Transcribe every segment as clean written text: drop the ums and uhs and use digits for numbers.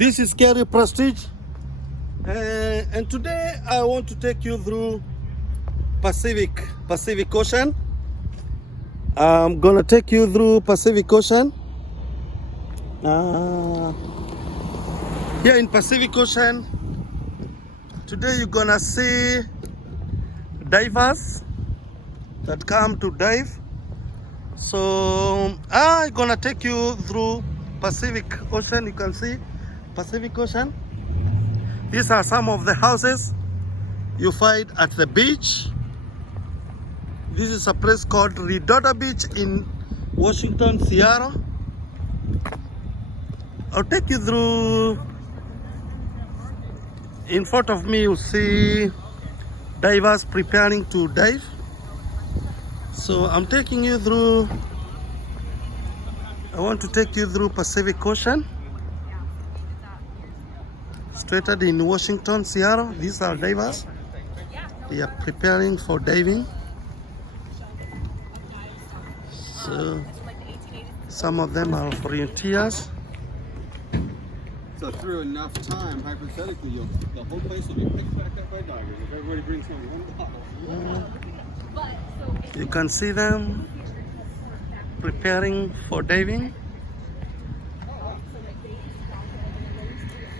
This is Kerry Prestige, and today I want to take you through Pacific Ocean. I'm gonna take you through Pacific Ocean. Here in Pacific Ocean, today you're gonna see divers that come to dive. So I'm gonna take you through Pacific Ocean. You can see Pacific Ocean. These are some of the houses you find at the beach. This is a place called Redondo Beach in Washington, Seattle. I'll take you through. In front of me you see divers preparing to dive. So I'm taking you through, I want to take you through Pacific Ocean. Situated in Washington, Seattle. These are divers. They are preparing for diving. So some of them are volunteers. So through enough time, hypothetically, the whole place will be picked back up by divers if everybody brings home one bottle. You can see them preparing for diving.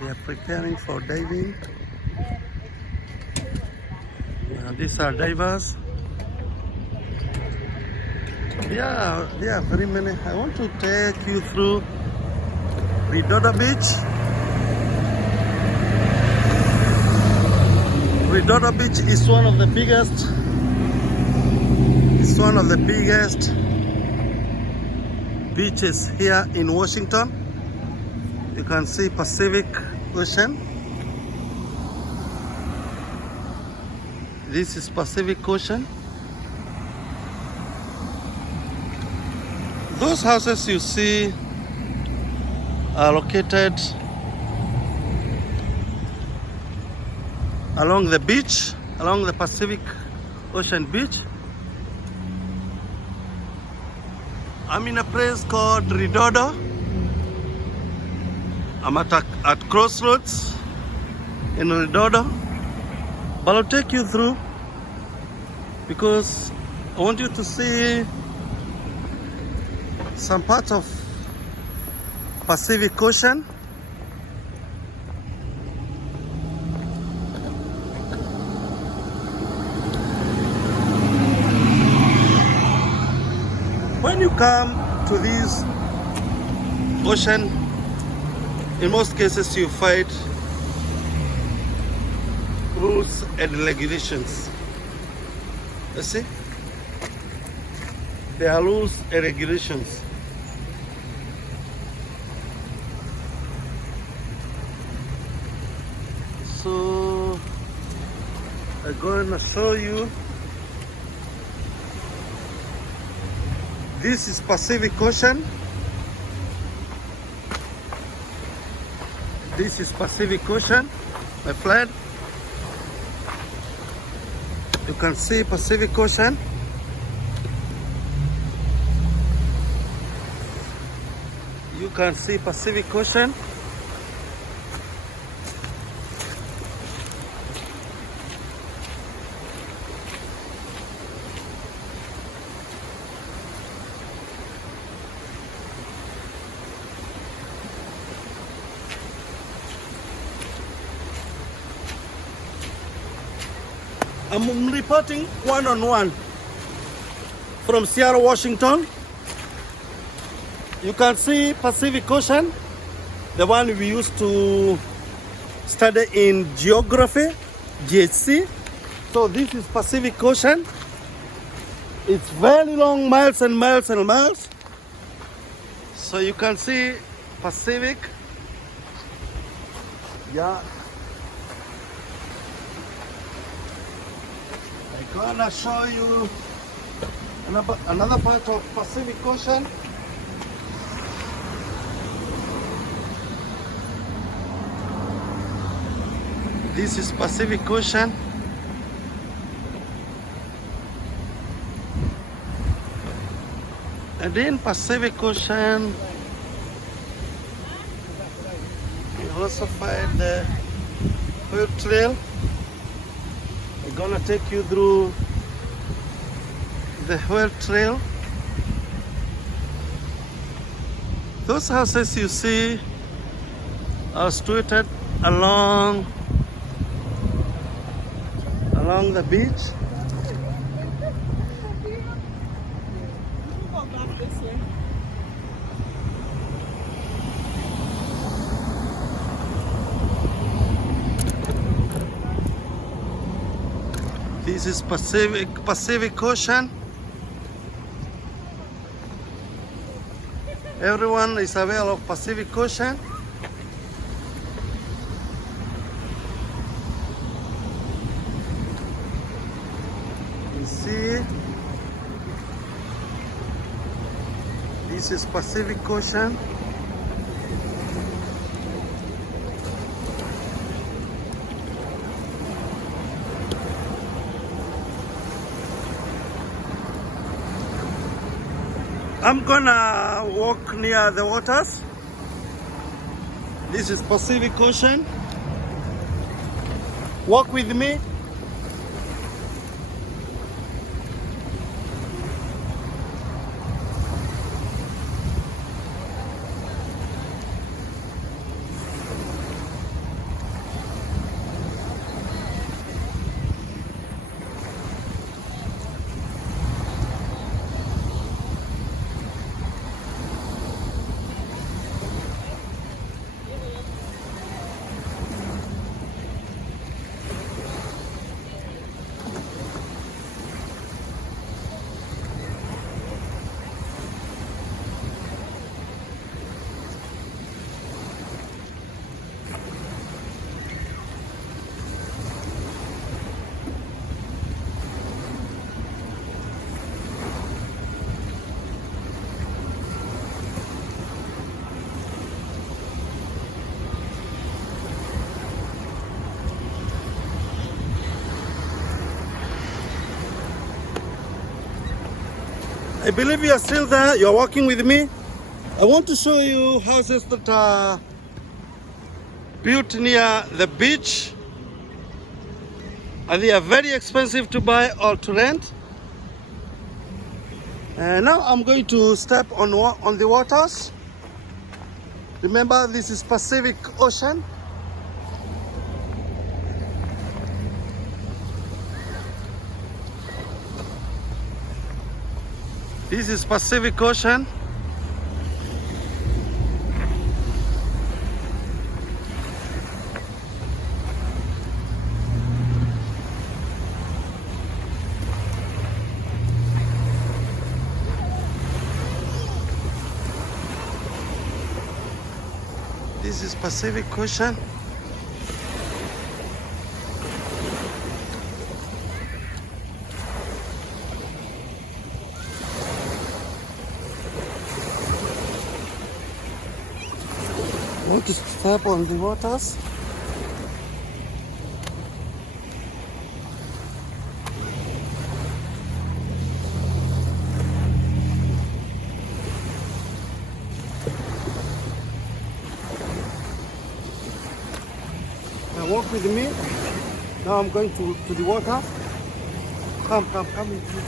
They are preparing for diving. These are divers. Yeah, there are very many. I want to take you through Redondo Beach. Redondo Beach is one of the biggest. It's one of the biggest beaches here in Washington. You can see Pacific Ocean. This is Pacific Ocean. Those houses you see are located along the beach, along the Pacific Ocean beach. I'm in a place called Redondo. I'm at Crossroads in Redondo, but I'll take you through because I want you to see some parts of Pacific Ocean. When you come to this ocean, in most cases you find rules and regulations. You see? There are rules and regulations. So I'm going to show you. This is Pacific Ocean. This is Pacific Ocean, my friend. You can see Pacific Ocean. You can see Pacific Ocean. I'm reporting one-on-one from Seattle, Washington. You can see Pacific Ocean, the one we used to study in geography, GHC. So this is Pacific Ocean. It's very long, miles and miles and miles. So you can see Pacific. Yeah. I'm gonna show you another part of Pacific Ocean. This is Pacific Ocean. And in Pacific Ocean, also find the Whale Trail. We're gonna take you through the Whale Trail. Those houses you see are situated along the beach. This is Pacific Ocean. Everyone is aware of Pacific Ocean. You see, this is Pacific Ocean. I'm gonna walk near the waters. This is Pacific Ocean. Walk with me. I believe you are still there. You are walking with me. I want to show you houses that are built near the beach, and they are very expensive to buy or to rent. And now I'm going to step on the waters. Remember, this is Pacific Ocean. This is Pacific Ocean. This is Pacific Ocean. I want to step on the waters. Now walk with me. Now I'm going to the water. Come with me.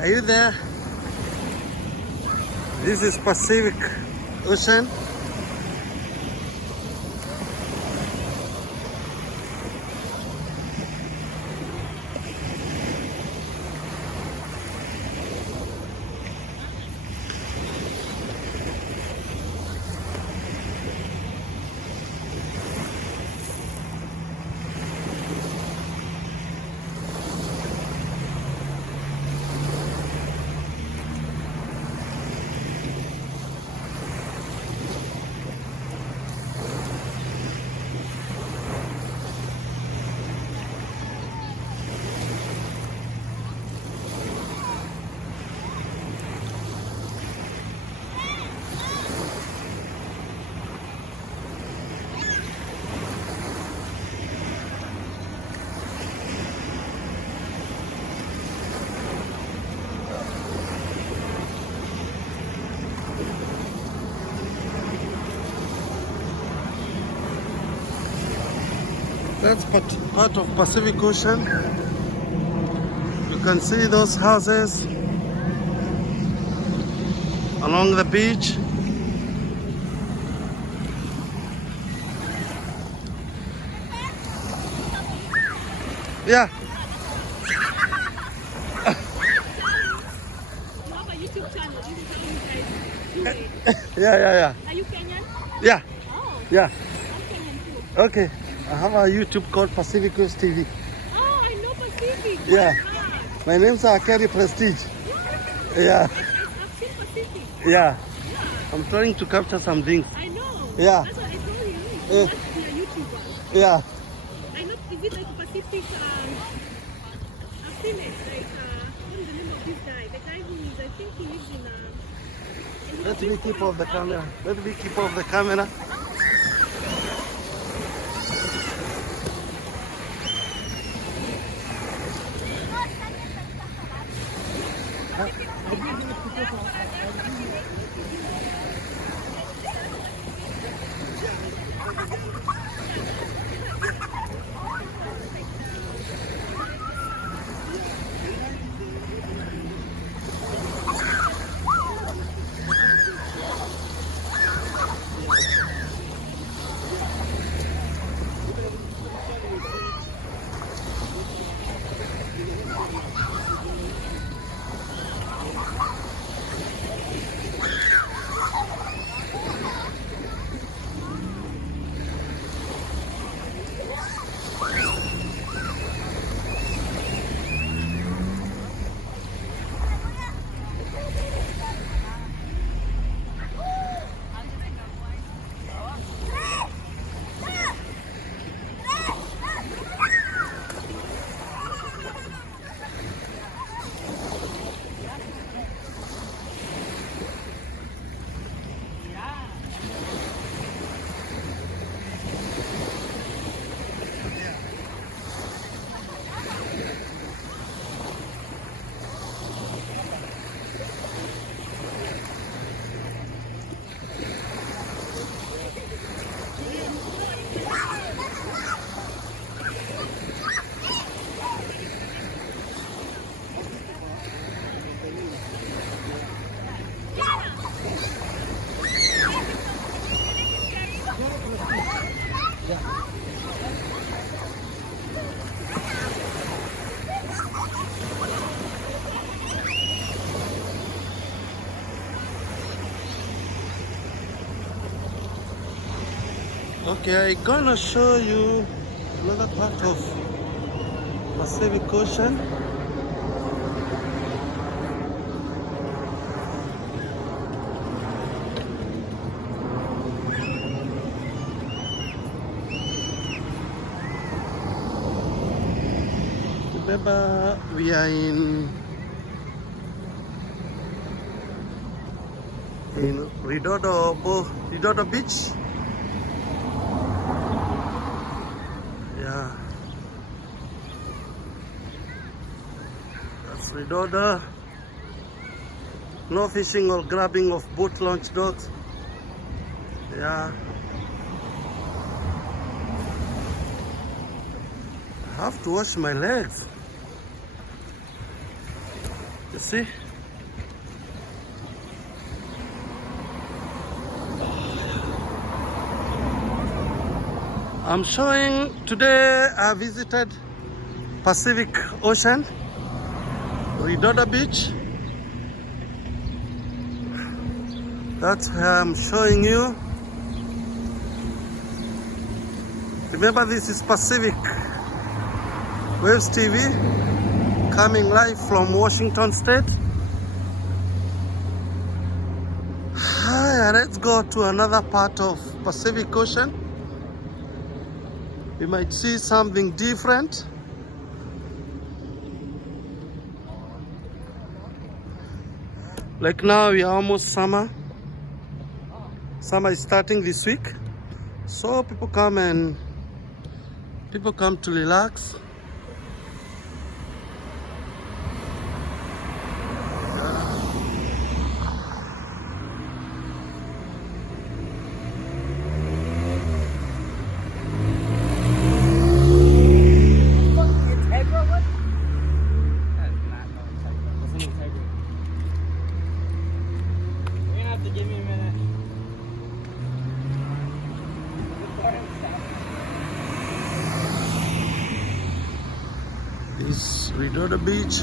Are you there? This is Pacific Ocean. That's part of Pacific Ocean. You can see those houses along the beach. Yeah. You have a YouTube channel. This is how you guys do it. Yeah. Are you Kenyan? Yeah. Oh, Yeah. I'm Kenyan too. Okay. I have a YouTube called Pacific Coast TV. Oh, I know Pacific. Yeah. Ah, My name's Kerry Prestige. Yeah. I've seen Pacific. Yeah. Yeah, I'm trying to capture some things. I know. Yeah. That's what I told you. Uh. You must be a YouTuber. Yeah. I know. Is it like Pacific? I've seen it. Like, what is the name of this guy? The guy who is, I think he lives in Let me keep off the camera. Let me keep off the camera. Okay, I'm gonna show you another part of Pacific Ocean. Remember, we are in Redondo Beach. Yeah, that's Redondo. No fishing or grabbing of boat launch dogs. Yeah. I have to wash my legs. You see? I'm showing today I visited Pacific Ocean, Redondo Beach. That's where I'm showing you. Remember, this is Pacific Waves TV, coming live from Washington State. Hi, let's go to another part of Pacific Ocean. You might see something different. Like now we are almost summer. Summer is starting this week. So people come to relax. This is Redondo Beach.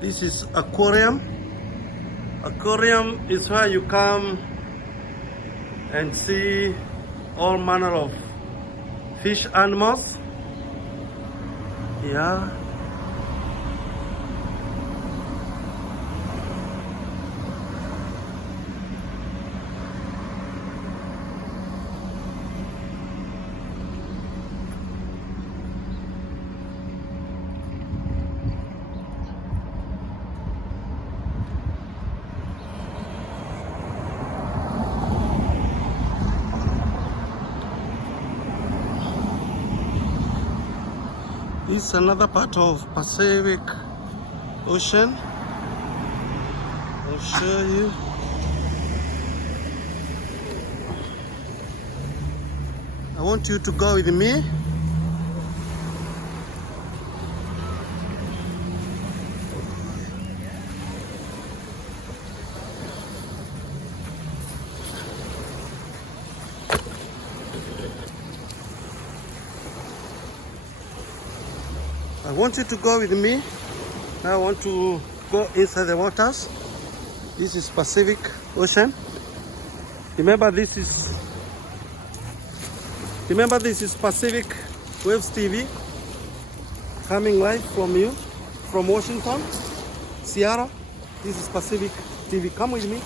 This is aquarium. Aquarium is where you come and see all manner of fish animals. Yeah. This is another part of Pacific Ocean. I'll show you. I want you to go with me. I want you to go with me. Now I want to go inside the waters. This is Pacific Ocean. Remember this is Pacific Waves TV, coming live from you, from Washington, Sierra. This is Pacific TV. Come with me.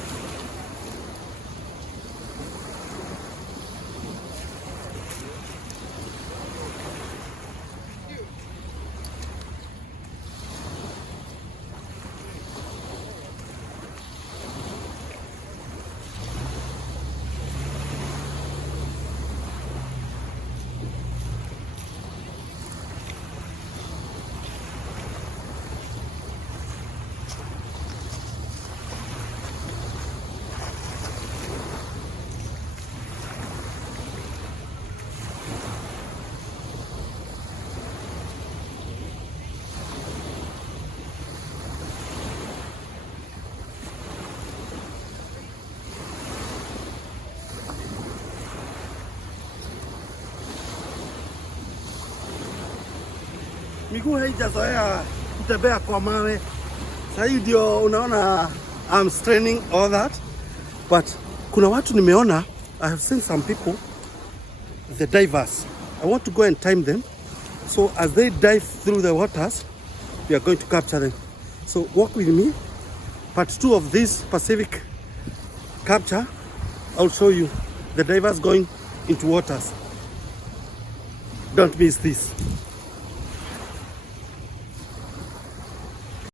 Miguu haijazoea kutembea kwa mawe. Sasa hii ndio unaona I'm straining all that. But kuna watu nimeona, I have seen some people, the divers. I want to go and time them. So as they dive through the waters, we are going to capture them. So walk with me. Part 2 of this Pacific capture, I'll show you the divers going into waters. Don't miss this.